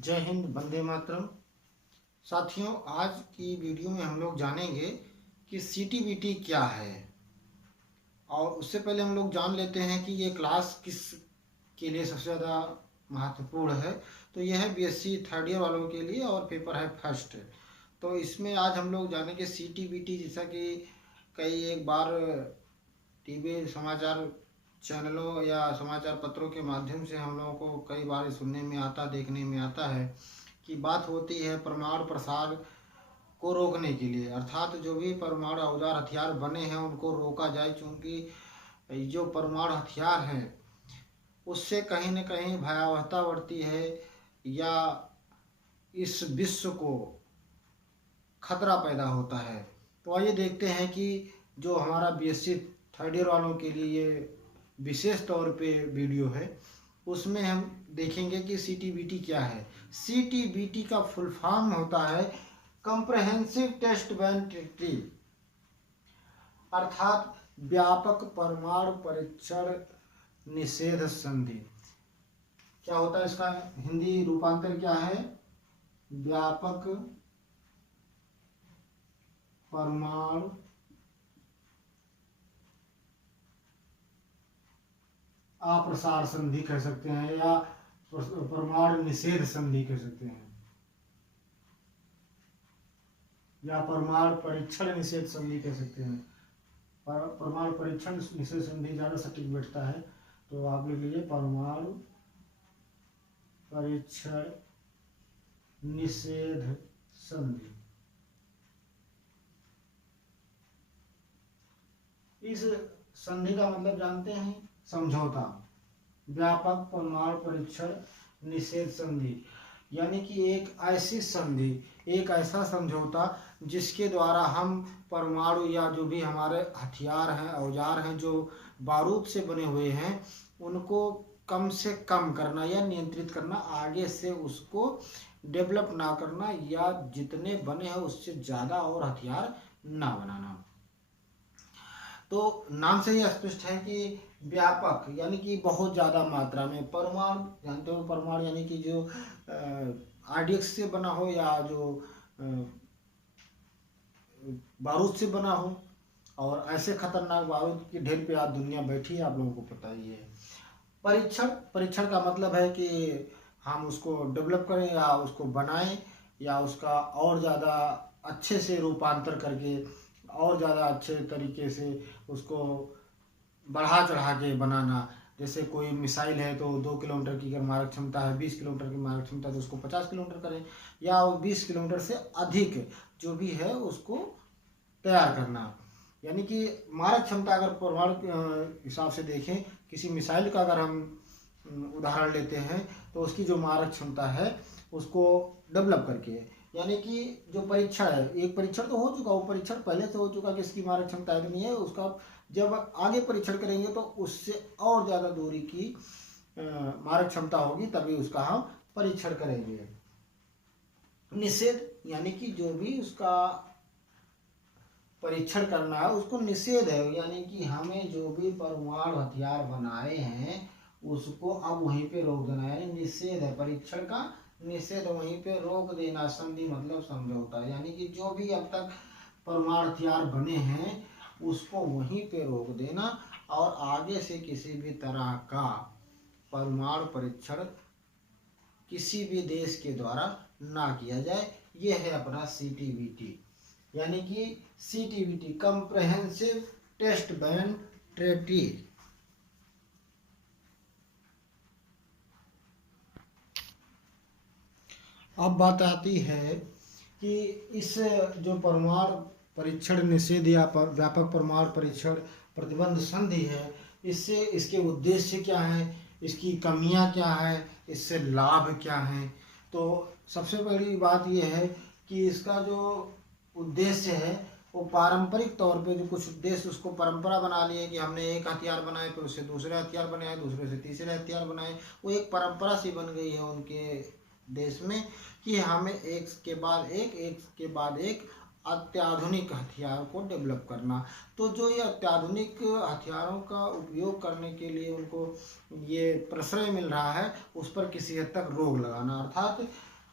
जय हिंद, वंदे मातरम। साथियों, आज की वीडियो में हम लोग जानेंगे कि सीटीबीटी क्या है। और उससे पहले हम लोग जान लेते हैं कि ये क्लास किस के लिए सबसे ज़्यादा महत्वपूर्ण है। तो यह है बीएससी थर्ड ईयर वालों के लिए और पेपर है फर्स्ट। तो इसमें आज हम लोग जानेंगे सीटीबीटी, जैसा कि कई एक बार टीवी समाचार चैनलों या समाचार पत्रों के माध्यम से हम लोगों को कई बार सुनने में आता, देखने में आता है कि बात होती है परमाणु प्रसार को रोकने के लिए, अर्थात जो भी परमाणु औजार हथियार बने हैं उनको रोका जाए, क्योंकि जो परमाणु हथियार हैं उससे कहीं न कहीं भयावहता बढ़ती है या इस विश्व को खतरा पैदा होता है। तो आइए देखते हैं कि जो हमारा बीएससी थर्ड ईयर वालों के लिए ये विशेष तौर पे वीडियो है, उसमें हम देखेंगे कि सीटीबीटी क्या है। सीटीबीटी का फुल फॉर्म होता है कंप्रहेंसिव टेस्ट बैन ट्रीटी, अर्थात व्यापक परमाणु परीक्षण निषेध संधि। क्या होता है इसका हिंदी रूपांतर क्या है? व्यापक परमाणु अप्रसार संधि कह सकते हैं या परमाणु निषेध संधि कह सकते हैं या परमाणु परीक्षण निषेध संधि कह सकते हैं। परमाणु परीक्षण निषेध संधि ज़्यादा सटीक बैठता है, तो आप लिख लीजिए परमाणु परीक्षण निषेध संधि। इस संधि का मतलब जानते हैं? समझौता। व्यापक परमाणु परीक्षण निषेध संधि यानी कि एक ऐसी संधि, एक ऐसा समझौता जिसके द्वारा हम परमाणु या जो भी हमारे हथियार हैं, औजार हैं जो बारूद से बने हुए हैं, उनको कम से कम करना या नियंत्रित करना, आगे से उसको डेवलप ना करना या जितने बने हैं उससे ज़्यादा और हथियार ना बनाना। तो नाम से ही स्पष्ट है कि व्यापक यानी कि बहुत ज़्यादा मात्रा में। परमाणु जानते हो, परमाणु यानी कि जो आरडीएक्स से बना हो या जो बारूद से बना हो, और ऐसे खतरनाक बारूद की ढेर पे आज दुनिया बैठी है, आप लोगों को पता ही है। परीक्षण का मतलब है कि हम उसको डेवलप करें या उसको बनाएं या उसका और ज़्यादा अच्छे से रूपांतर करके और ज़्यादा अच्छे तरीके से उसको बढ़ा चढ़ा के बनाना। जैसे कोई मिसाइल है तो 2 किलोमीटर की अगर मारक क्षमता है, 20 किलोमीटर की मारक क्षमता है, तो उसको 50 किलोमीटर करें या 20 किलोमीटर से अधिक जो भी है उसको तैयार करना। यानी कि मारक क्षमता अगर परमाणु हिसाब से देखें, किसी मिसाइल का अगर हम उदाहरण लेते हैं तो उसकी जो मारक क्षमता है उसको डेवलप करके, यानी कि जो परीक्षण है, एक परीक्षण तो हो चुका, वो परीक्षण पहले से हो चुका कि इसकी मारक क्षमता है कि नहीं है, उसका जब आगे परीक्षण करेंगे तो उससे और ज़्यादा दूरी की मारक क्षमता होगी, तभी उसका हम परीक्षण करेंगे। निषेध यानी कि जो भी उसका परीक्षण करना है उसको निषेध है, यानी कि हमें जो भी परमाणु हथियार बनाए हैं उसको अब वहीं पे रोक देना, यानी निषेध है। परीक्षण का निषेध, वहीं पे रोक देना। संधि मतलब समझौता, यानी कि जो भी अब तक परमाणु हथियार बने हैं उसको वहीं पे रोक देना और आगे से किसी भी तरह का परमाणु परीक्षण किसी भी देश के द्वारा ना किया जाए। ये है अपना सीटीबीटी, यानी कि CTBT comprehensive test ban treaty. अब बात आती है कि इस जो परमाणु परीक्षण निषेध या व्यापक परमाणु परीक्षण प्रतिबंध संधि है, इससे इसके उद्देश्य क्या है, इसकी कमियां क्या है, इससे लाभ क्या हैं। तो सबसे बड़ी बात यह है कि इसका जो उद्देश्य है वो पारंपरिक तौर पे जो कुछ उद्देश्य उसको परंपरा बना लिए कि हमने एक हथियार बनाए, फिर उससे दूसरे हथियार बनाए, दूसरे से तीसरे हथियार बनाए, वो एक परंपरा सी बन गई है उनके देश में कि हमें एक के बाद एक अत्याधुनिक हथियार को डेवलप करना। तो जो ये अत्याधुनिक हथियारों का उपयोग करने के लिए उनको ये प्रश्रय मिल रहा है, उस पर किसी हद तक रोक लगाना। अर्थात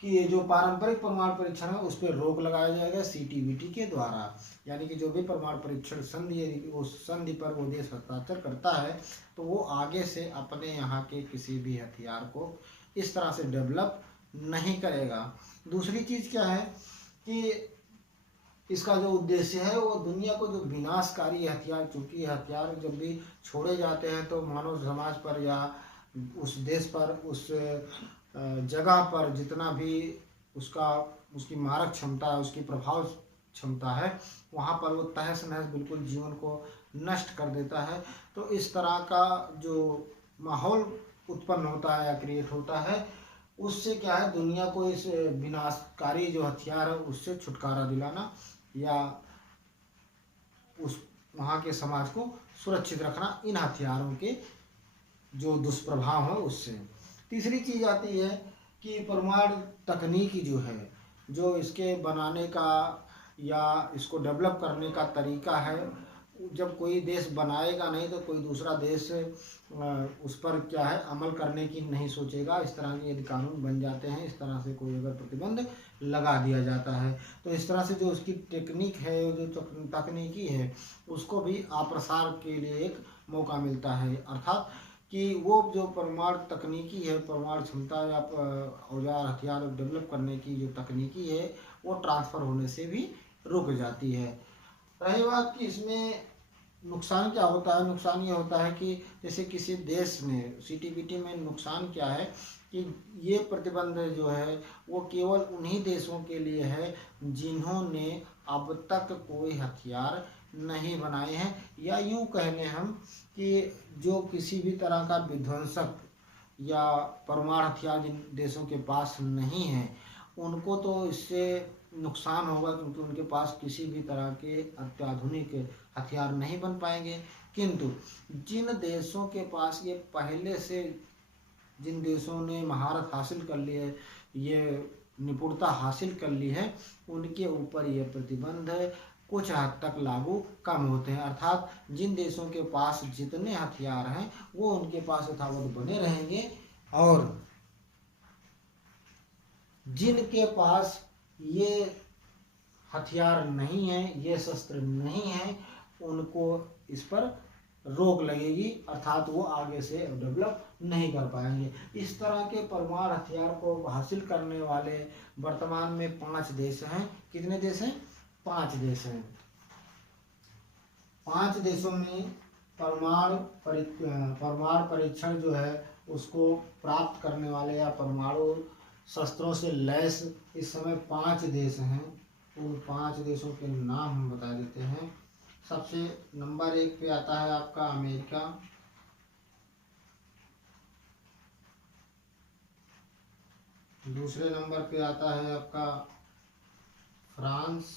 कि ये जो पारंपरिक परमाणु परीक्षण है उस पर रोक लगाया जाएगा सीटीबीटी के द्वारा। यानी कि जो भी परमाणु परीक्षण संधि यदि उस संधि पर वो देश हस्ताक्षर करता है तो वो आगे से अपने यहाँ के किसी भी हथियार को इस तरह से डेवलप नहीं करेगा। दूसरी चीज़ क्या है कि इसका जो उद्देश्य है वो दुनिया को जो विनाशकारी हथियार, चूंकि हथियार जब भी छोड़े जाते हैं तो मानव समाज पर या उस देश पर, उस जगह पर जितना भी उसकी मारक क्षमता है, उसकी प्रभाव क्षमता है, वहाँ पर वो तहस नहस बिल्कुल जीवन को नष्ट कर देता है। तो इस तरह का जो माहौल उत्पन्न होता है या क्रिएट होता है, उससे क्या है दुनिया को इस विनाशकारी जो हथियार है उससे छुटकारा दिलाना या उस वहाँ के समाज को सुरक्षित रखना इन हथियारों के जो दुष्प्रभाव है उससे। तीसरी चीज़ आती है कि परमाणु तकनीकी जो है, जो इसके बनाने का या इसको डेवलप करने का तरीका है, जब कोई देश बनाएगा नहीं तो कोई दूसरा देश उस पर क्या है अमल करने की नहीं सोचेगा। इस तरह के यदि कानून बन जाते हैं, इस तरह से कोई अगर प्रतिबंध लगा दिया जाता है तो इस तरह से जो उसकी टेक्निक है, जो तकनीकी है, उसको भी आप्रसार के लिए एक मौका मिलता है। अर्थात कि वो जो परमाणु तकनीकी है, परमाणु क्षमता या औजार हथियार डेवलप करने की जो तकनीकी है वो ट्रांसफ़र होने से भी रुक जाती है। रही बात कि इसमें नुकसान क्या होता है, नुकसान ये होता है कि जैसे किसी देश ने सीटीबीटी में नुकसान क्या है कि ये प्रतिबंध जो है वो केवल उन्हीं देशों के लिए है जिन्होंने अब तक कोई हथियार नहीं बनाए हैं, या यूँ कह लें हम कि जो किसी भी तरह का विध्वंसक या परमाणु हथियार जिन देशों के पास नहीं है उनको तो इससे नुकसान होगा, क्योंकि उनके पास किसी भी तरह के अत्याधुनिक हथियार नहीं बन पाएंगे। किंतु जिन देशों के पास ये पहले से, जिन देशों ने महारत हासिल कर ली है, ये निपुणता हासिल कर ली है, उनके ऊपर ये प्रतिबंध कुछ हद तक लागू कम होते हैं। अर्थात जिन देशों के पास जितने हथियार हैं वो उनके पास यथावत बने रहेंगे, और जिनके पास ये हथियार नहीं है, ये शस्त्र नहीं है, उनको इस पर रोक लगेगी, अर्थात वो आगे से डेवलप नहीं कर पाएंगे। इस तरह के परमाणु हथियार को हासिल करने वाले वर्तमान में 5 देश हैं। कितने देश हैं? 5 देश हैं। 5 देशों में परमाणु परीक्षण जो है उसको प्राप्त करने वाले या परमाणु शस्त्रों से लैस इस समय 5 देश हैं। उन 5 देशों के नाम हम बता देते हैं। सबसे नंबर 1 पे आता है आपका अमेरिका, दूसरे नंबर पे आता है आपका फ्रांस,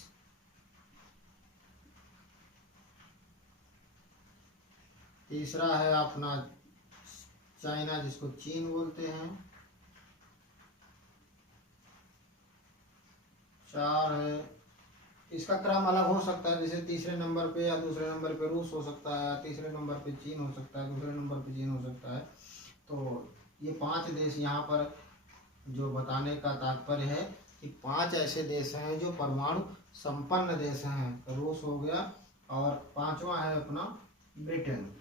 तीसरा है अपना चाइना जिसको चीन बोलते हैं, 4 है, इसका क्रम अलग हो सकता है, जैसे तीसरे नंबर पे या दूसरे नंबर पे रूस हो सकता है, तीसरे नंबर पे चीन हो सकता है, दूसरे नंबर पे चीन हो सकता है। तो ये 5 देश यहाँ पर जो बताने का तात्पर्य है कि 5 ऐसे देश हैं जो परमाणु संपन्न देश हैं। रूस हो गया और 5वां है अपना ब्रिटेन।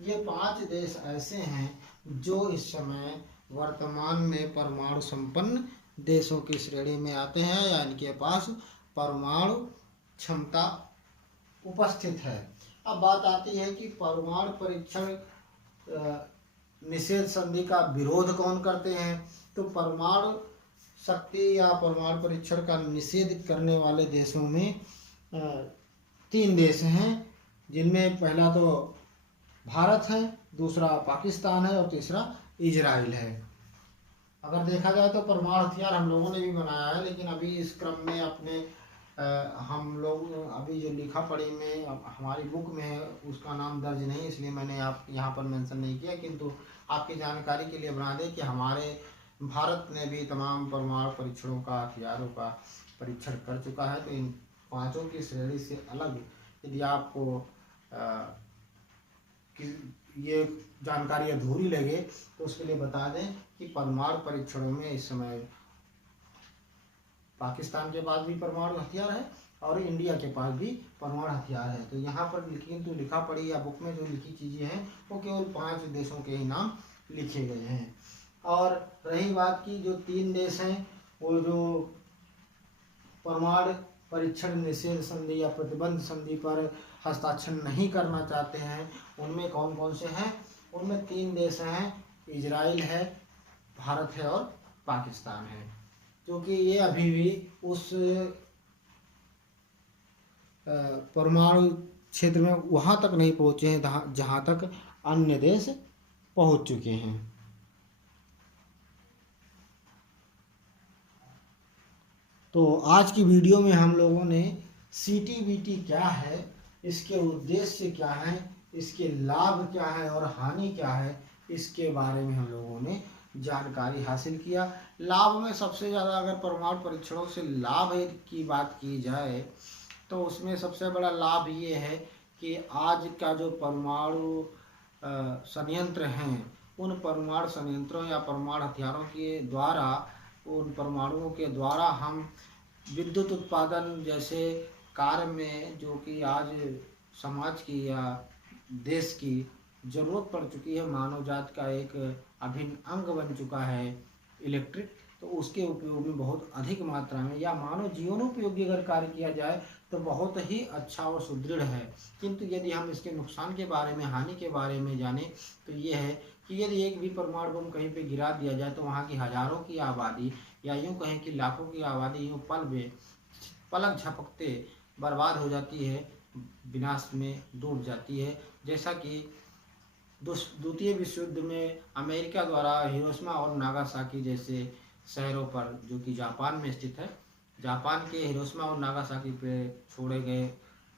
ये 5 देश ऐसे हैं जो इस समय वर्तमान में परमाणु संपन्न देशों की श्रेणी में आते हैं, या इनके पास परमाणु क्षमता उपस्थित है। अब बात आती है कि परमाणु परीक्षण निषेध संधि का विरोध कौन करते हैं। तो परमाणु शक्ति या परमाणु परीक्षण का निषेध करने वाले देशों में 3 देश हैं, जिनमें पहला तो भारत है, दूसरा पाकिस्तान है और तीसरा इजराइल है। अगर देखा जाए तो परमाणु हथियार हम लोगों ने भी बनाया है, लेकिन अभी इस क्रम में अपने हम लोग अभी जो लिखा पढ़ी में हमारी बुक में है उसका नाम दर्ज नहीं, इसलिए मैंने आप यहाँ पर मेंशन नहीं किया। किंतु आपकी जानकारी के लिए बना दें कि हमारे भारत ने भी तमाम परमाणु परीक्षणों का, हथियारों का परीक्षण कर चुका है। तो इन 5 की श्रेणी से अलग यदि आपको ये जानकारी अधूरी लगे तो उसके लिए बता दें कि परमाणु परीक्षणों में इस समय पाकिस्तान के पास भी परमाणु हथियार है और इंडिया के पास भी परमाणु हथियार है। तो यहाँ पर किंतु लिखा पड़ी या बुक में जो लिखी चीज़ें हैं वो केवल 5 देशों के ही नाम लिखे गए हैं। और रही बात की जो 3 देश हैं वो जो परमाणु परीक्षण निषेध संधि या प्रतिबंध संधि पर हस्ताक्षर नहीं करना चाहते हैं, उनमें कौन कौन से हैं? उनमें 3 देश हैं, इजराइल है, भारत है और पाकिस्तान है, क्योंकि ये अभी भी उस परमाणु क्षेत्र में वहाँ तक नहीं पहुँचे हैं जहाँ तक अन्य देश पहुँच चुके हैं। तो आज की वीडियो में हम लोगों ने CTBT क्या है, इसके उद्देश्य क्या है, इसके लाभ क्या है और हानि क्या है, इसके बारे में हम लोगों ने जानकारी हासिल किया। लाभ में सबसे ज़्यादा अगर परमाणु परीक्षणों से लाभ की बात की जाए तो उसमें सबसे बड़ा लाभ ये है कि आज का जो परमाणु संयंत्र हैं, उन परमाणु संयंत्रों या परमाणु हथियारों के द्वारा, उन परमाणुओं के द्वारा हम विद्युत उत्पादन जैसे कार्य में, जो कि आज समाज की या देश की ज़रूरत पड़ चुकी है, मानव जात का एक अभिन्न अंग बन चुका है इलेक्ट्रिक, तो उसके उपयोग में बहुत अधिक मात्रा में या मानव जीवनोपयोगी अगर कार्य किया जाए तो बहुत ही अच्छा और सुदृढ़ है। किंतु यदि हम इसके नुकसान के बारे में, हानि के बारे में जाने तो ये है कि यदि एक भी परमाणु बम कहीं पे गिरा दिया जाए तो वहाँ की हजारों की आबादी या यूँ कहें कि लाखों की आबादी यूँ पलक झपकते बर्बाद हो जाती है, विनाश में डूब जाती है। जैसा कि द्वितीय विश्व युद्ध में अमेरिका द्वारा हिरोशिमा और नागासाकी जैसे शहरों पर, जो कि जापान में स्थित है, जापान के हिरोशिमा और नागासाकी पे छोड़े गए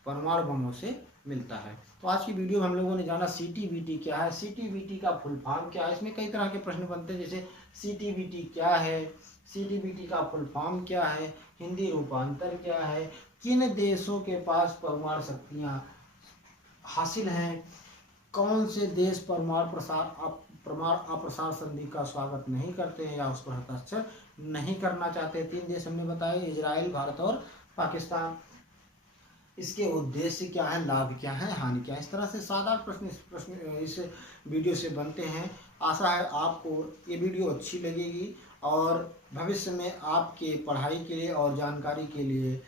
परमाणु बमों से मिलता है। तो आज की वीडियो में हम लोगों ने जाना CTBT क्या है, CTBT का फुल फॉर्म क्या है। इसमें कई तरह के प्रश्न बनते हैं, जैसे CTBT क्या है, CTBT का फुल फॉर्म क्या है, हिंदी रूपांतर क्या है, किन देशों के पास परमाणु शक्तियाँ हासिल हैं, कौन से देश परमाणु अप्रसार संधि का स्वागत नहीं करते हैं या उस पर हस्ताक्षर नहीं करना चाहते। 3 देश हमने बताए, इजराइल, भारत और पाकिस्तान। इसके उद्देश्य क्या है, लाभ क्या है, हानि क्या है। इस तरह से साधारण प्रश्न इस वीडियो से बनते हैं। आशा है आपको ये वीडियो अच्छी लगेगी और भविष्य में आपके पढ़ाई के लिए और जानकारी के लिए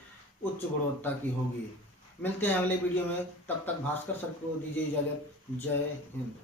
उच्च गुणवत्ता की होगी। मिलते हैं अगले वीडियो में, तब तक भास्कर सर को दीजिए इजाज़त। जय हिंद।